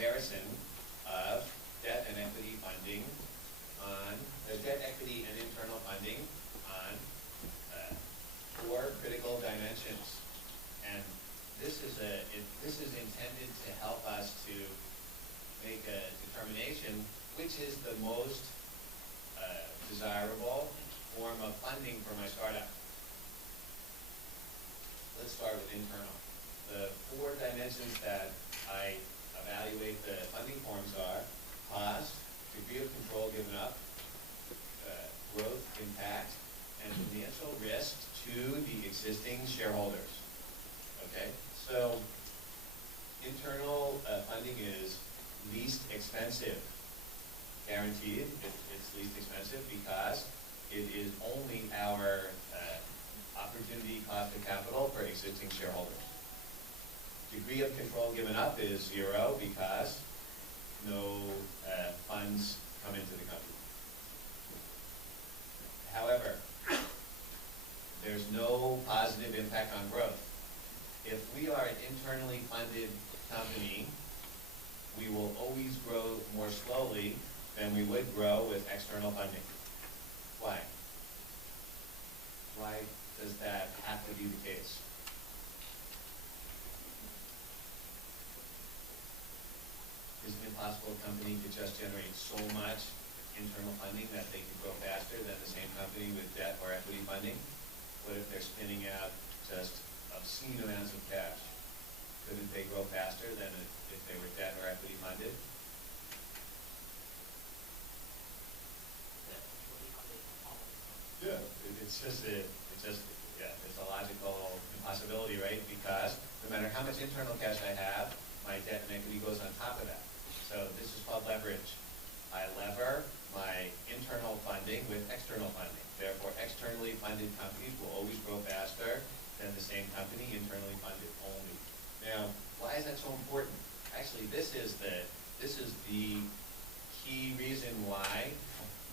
comparison of debt and equity funding on debt, equity, and internal funding on four critical dimensions. And this is intended to help us to make a determination which is the most desirable form of funding for my startup. Let's start with internal. The four dimensions that I evaluate the funding forms are cost, degree of control given up, growth, impact, and financial risk to the existing shareholders. Okay, so internal funding is least expensive. Guaranteed, it's least expensive because it is only our opportunity cost of capital for existing shareholders. Degree of control given up is 0 because no funds come into the company. However, there's no positive impact on growth. If we are an internally funded company, we will always grow more slowly than we would grow with external funding. Why? Why does that have to be the case? Is it impossible a company could just generate so much internal funding that they could grow faster than the same company with debt or equity funding? What if they're spinning out just obscene amounts of cash? Couldn't they grow faster than if they were debt or equity funded? Yeah, it's a logical impossibility, right? Because no matter how much internal cash I have, my debt and equity goes on top of that. So this is called leverage. I lever my internal funding with external funding. Therefore, externally funded companies will always grow faster than the same company internally funded only. Now, why is that so important? Actually, this is the key reason why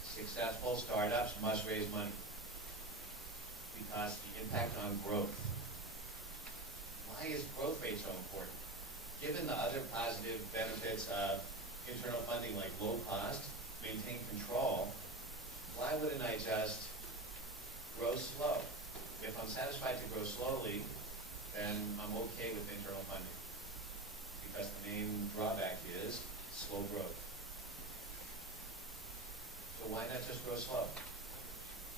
successful startups must raise money, because the impact on growth. Why is growth rate so important? Given the other positive benefits of internal funding like low cost, maintain control, why wouldn't I just grow slow? If I'm satisfied to grow slowly, then I'm okay with internal funding, because the main drawback is slow growth. So why not just grow slow?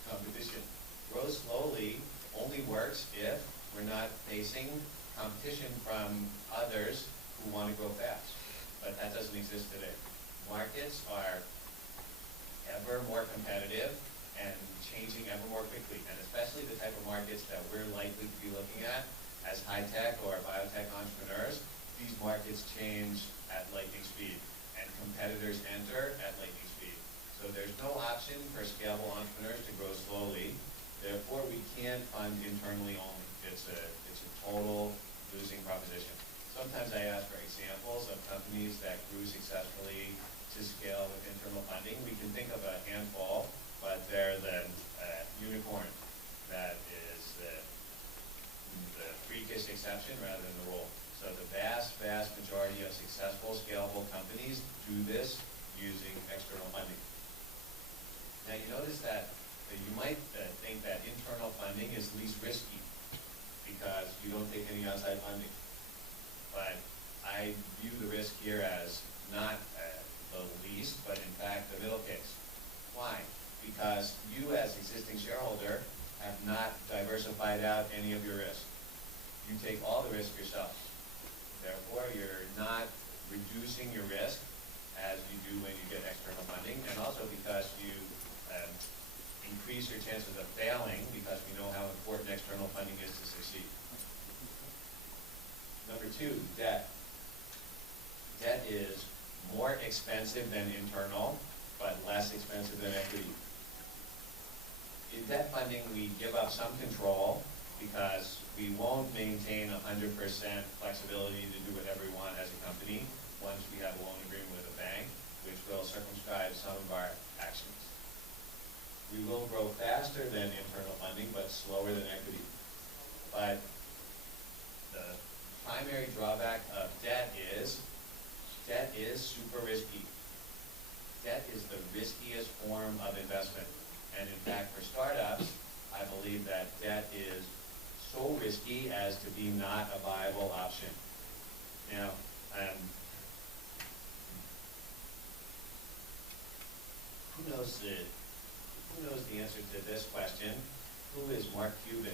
Competition. Grow slowly only works if we're not facing competition from others who want to grow fast. But that doesn't exist today. Markets are ever more competitive and changing ever more quickly, and especially the type of markets that we're likely to be looking at as high-tech or biotech entrepreneurs. These markets change at lightning speed, and competitors enter at lightning speed. So there's no option for scalable entrepreneurs to grow slowly. Therefore, we can't fund internally only. It's a total losing proposition. Sometimes I ask for examples of companies that grew successfully to scale with internal funding. We can think of a handful, but they're the unicorn. That is the freakish exception rather than the rule. So the vast majority of successful scalable companies do this using external funding. Now you notice that you might think that internal funding is least risky because you don't take any outside funding. But I view the risk here as not the least, but in fact the middle case. Why? Because you as existing shareholder have not diversified out any of your risk. You take all the risk yourself. Therefore, you're not reducing your risk as you do when you get external funding, and also because you increase your chances of failing because we know how important external funding is to succeed. Number 2, debt. Debt is more expensive than internal, but less expensive than equity. In debt funding, we give up some control because we won't maintain 100% flexibility to do whatever we want as a company once we have a loan agreement with a bank, which will circumscribe some of our actions. We will grow faster than internal funding, but slower than equity. But the primary drawback of debt is Debt is super risky. Debt is the riskiest form of investment. And in fact, for startups, I believe that debt is so risky as to be not a viable option. Now, who knows the answer to this question? Who is Mark Cuban?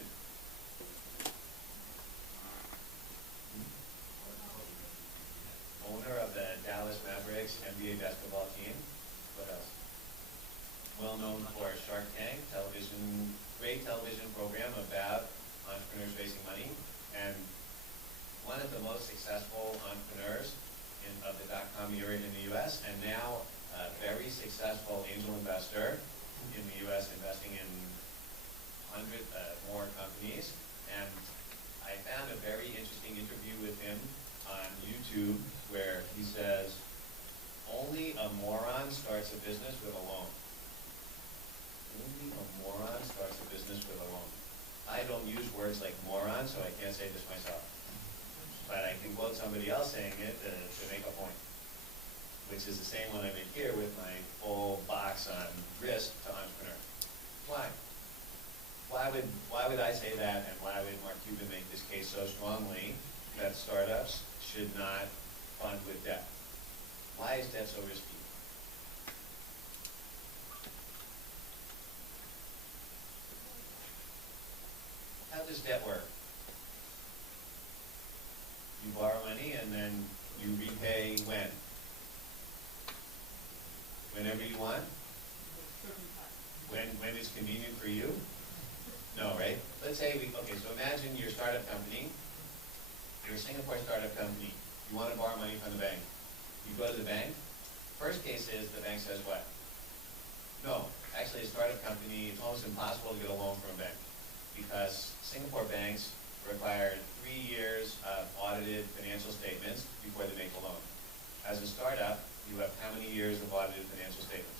Owner of the Dallas Mavericks NBA basketball team. What else? Well known for Shark Tank, great television program about entrepreneurs raising money, and one of the most successful entrepreneurs of the dot-com era in the U.S., and now a very successful angel investor in the U.S., investing in 100 more companies. And I found a very interesting interview with him on YouTube where he says, only a moron starts a business with a loan. Only a moron starts a business with a loan. I don't use words like moron, so I can't say this myself. But I can quote somebody else saying it to make a point, which is the same one I make here with my full box on risk to entrepreneur. Why? Why would I say that, and why would Mark Cuban make this case so strongly that startups should not fund with debt? Why is debt so risky? How does debt work? You borrow money and then you repay when? Whenever you want? When it's convenient for you? No, right? Let's say so imagine your startup company, you're a Singapore startup company, you want to borrow money from the bank. You go to the bank, first case is the bank says what? No, actually a startup company, it's almost impossible to get a loan from a bank because Singapore banks require 3 years of audited financial statements before they make a loan. As a startup, you have how many years of audited financial statements?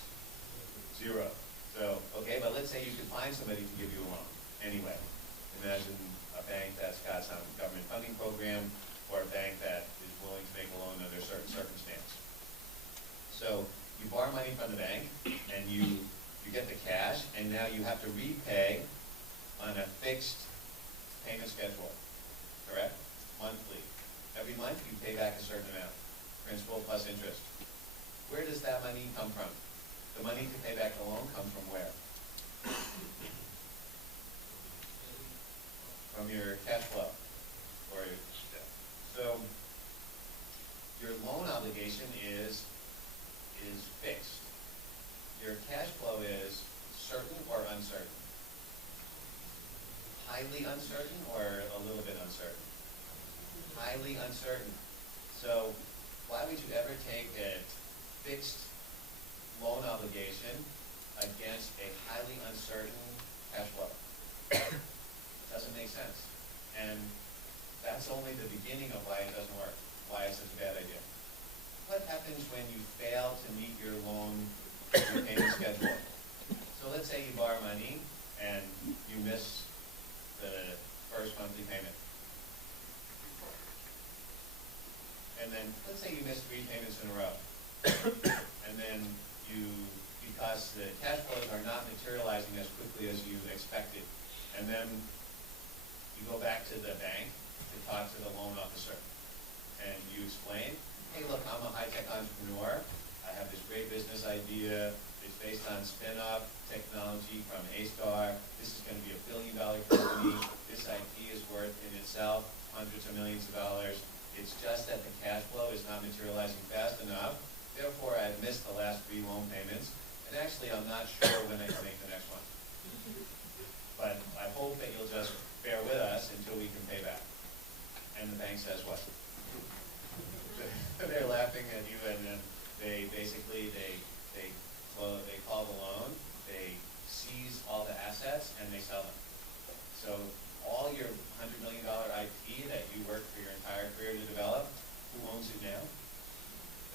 0. So, okay, but let's say you could find somebody to give you a loan. Anyway, imagine a bank that's got some government funding program or a bank that is willing to make a loan under certain circumstances. So you borrow money from the bank and you get the cash, and now you have to repay on a fixed payment schedule, correct? Monthly. Every month you pay back a certain amount, principal plus interest. Where does that money come from? The money to pay back the loan comes from where? From your cash flow. So your loan obligation is fixed. Your cash flow is certain or uncertain? Highly uncertain or a little bit uncertain? Highly uncertain. So why would you ever take a fixed loan obligation against a highly uncertain cash flow? Doesn't make sense. And that's only the beginning of why it doesn't work, why it's such a bad idea. What happens when you fail to meet your loan repayment schedule? So let's say you borrow money and you miss the first monthly payment. And then let's say you miss 3 payments in a row. And then because the cash flows are not materializing as quickly as you expected. And then you go back to the bank to talk to the loan officer. And you explain, hey, look, I'm a high-tech entrepreneur. I have this great business idea. It's based on spin-up technology from A-Star. This is going to be $1 billion company. This IP is worth in itself hundreds of millions of dollars. It's just that the cash flow is not materializing fast enough. Therefore, I've missed the last 3 loan payments. And actually, I'm not sure when I can make the next one. But I hope that you'll just bear with us until we can pay back. And the bank says what? They're laughing at you, and then they basically call the loan, they seize all the assets, and they sell them. So all your $100 million IP that you worked for your entire career to develop, who owns it now?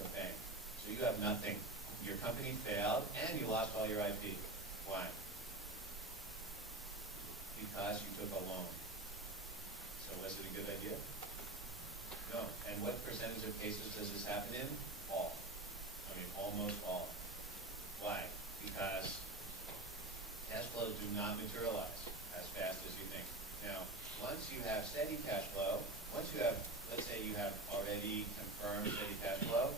The bank. So you have nothing. Your company failed, and you lost all your IP. Why? Because you took a loan. So was it a good idea? No. And what percentage of cases does this happen in? mean, almost all. Why? Because cash flows do not materialize as fast as you think. Now, once you have steady cash flow, once you have, let's say you have already confirmed steady cash flow,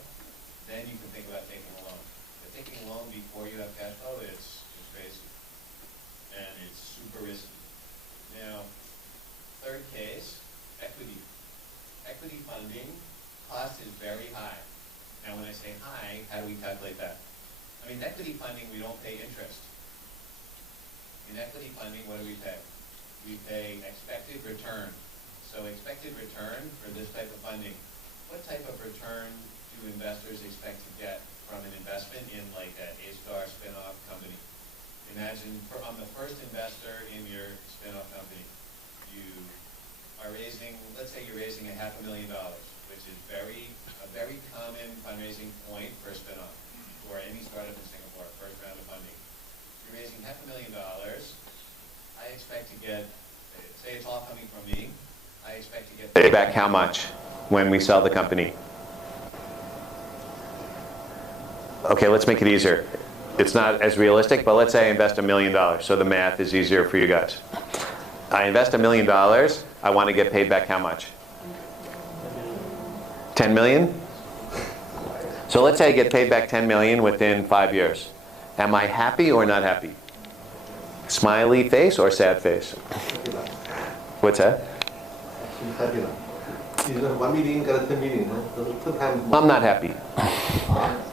then you can think about taking a loan. But taking a loan before you have cash flow, it's crazy. And it's super risky. Now, third case, equity. Equity funding cost is very high. Now, when I say high, how do we calculate that? I mean, equity funding, we don't pay interest. In equity funding, what do we pay? We pay expected return. So expected return for this type of funding. What type of return do investors expect to get from an investment in like an A-Star spin-off company? Imagine I'm the first investor in your spin-off company. You are raising, let's say you're raising $500,000, which is a very common fundraising point for a spin-off or any startup in Singapore, first round of funding. You're raising $500,000. I expect to get, say it's all coming from me, I expect to get back how much when we sell the company? Okay, let's make it easier. It's not as realistic, but let's say I invest $1 million, so the math is easier for you guys. I invest $1 million, I want to get paid back how much? 10 million? So let's say I get paid back 10 million within 5 years. Am I happy or not happy? Smiley face or sad face? What's that? I'm not happy.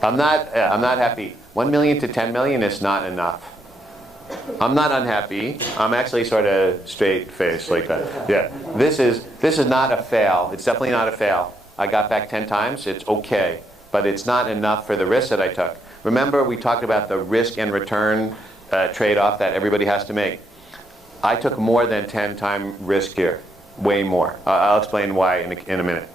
I'm not happy. 1 million to 10 million is not enough. I'm not unhappy. I'm actually sort of straight face like that. Yeah. This is not a fail. It's definitely not a fail. I got back 10 times. It's okay, but it's not enough for the risk that I took. Remember, we talked about the risk and return trade-off that everybody has to make. I took more than 10-time risk here. Way more. I'll explain why in a minute.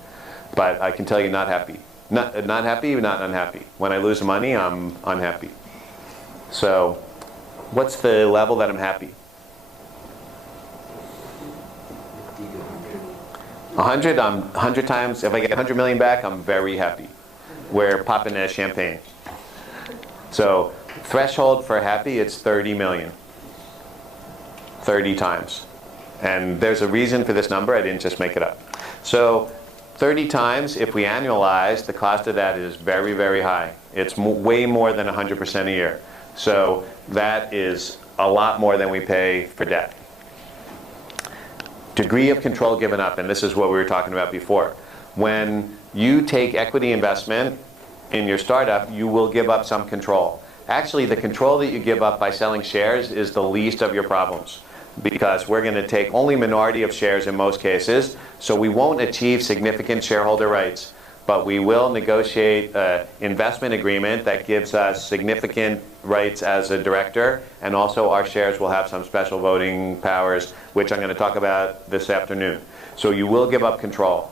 But I can tell you not happy. Not happy, not unhappy. When I lose money, I'm unhappy. So what's the level that I'm happy? 100, 100 times. If I get 100 million back, I'm very happy. We're popping a champagne. So threshold for happy, it's 30 million. 30 times. And there's a reason for this number. I didn't just make it up. So 30 times, if we annualize, the cost of that is very, very high. It's way more than 100% a year. So that is a lot more than we pay for debt. Degree of control given up, and this is what we were talking about before. When you take equity investment in your startup, you will give up some control. Actually, the control that you give up by selling shares is the least of your problems, because we're going to take only minority of shares in most cases, so we won't achieve significant shareholder rights, but we will negotiate an investment agreement that gives us significant rights as a director, and also our shares will have some special voting powers, which I'm going to talk about this afternoon. So you will give up control.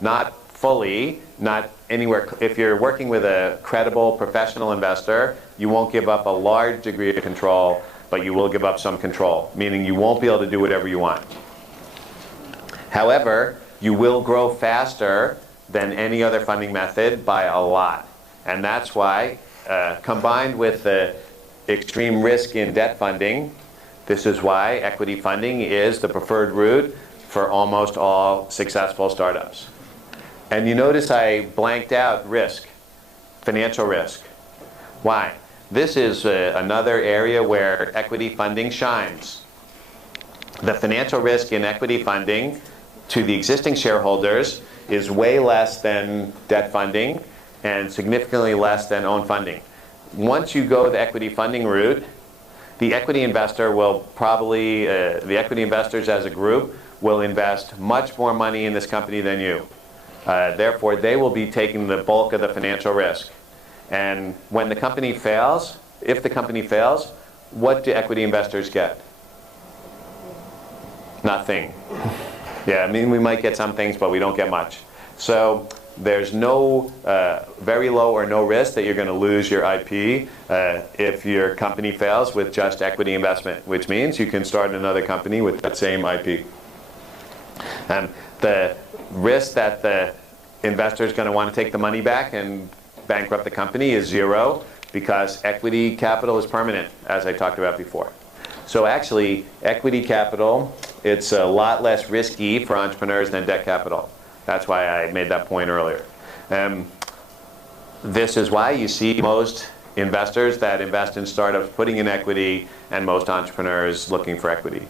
Not fully, not anywhere. If you're working with a credible professional investor, you won't give up a large degree of control, but you will give up some control, meaning you won't be able to do whatever you want. However, you will grow faster than any other funding method by a lot. And that's why, combined with the extreme risk in debt funding, this is why equity funding is the preferred route for almost all successful startups. And you notice I blanked out risk, financial risk. Why? This is another area where equity funding shines. The financial risk in equity funding to the existing shareholders is way less than debt funding and significantly less than own funding. Once you go the equity funding route, the equity investor will probably, the equity investors as a group will invest much more money in this company than you. Therefore, they will be taking the bulk of the financial risk. And when the company fails, if the company fails, what do equity investors get? Nothing. Yeah, I mean, we might get some things, but we don't get much. So there's no very low or no risk that you're going to lose your IP if your company fails with just equity investment, which means you can start another company with that same IP. The risk that the investor is going to want to take the money back and bankrupt the company is 0 because equity capital is permanent, as I talked about before. So actually, equity capital, it's a lot less risky for entrepreneurs than debt capital. That's why I made that point earlier. This is why you see most investors that invest in startups putting in equity and most entrepreneurs looking for equity.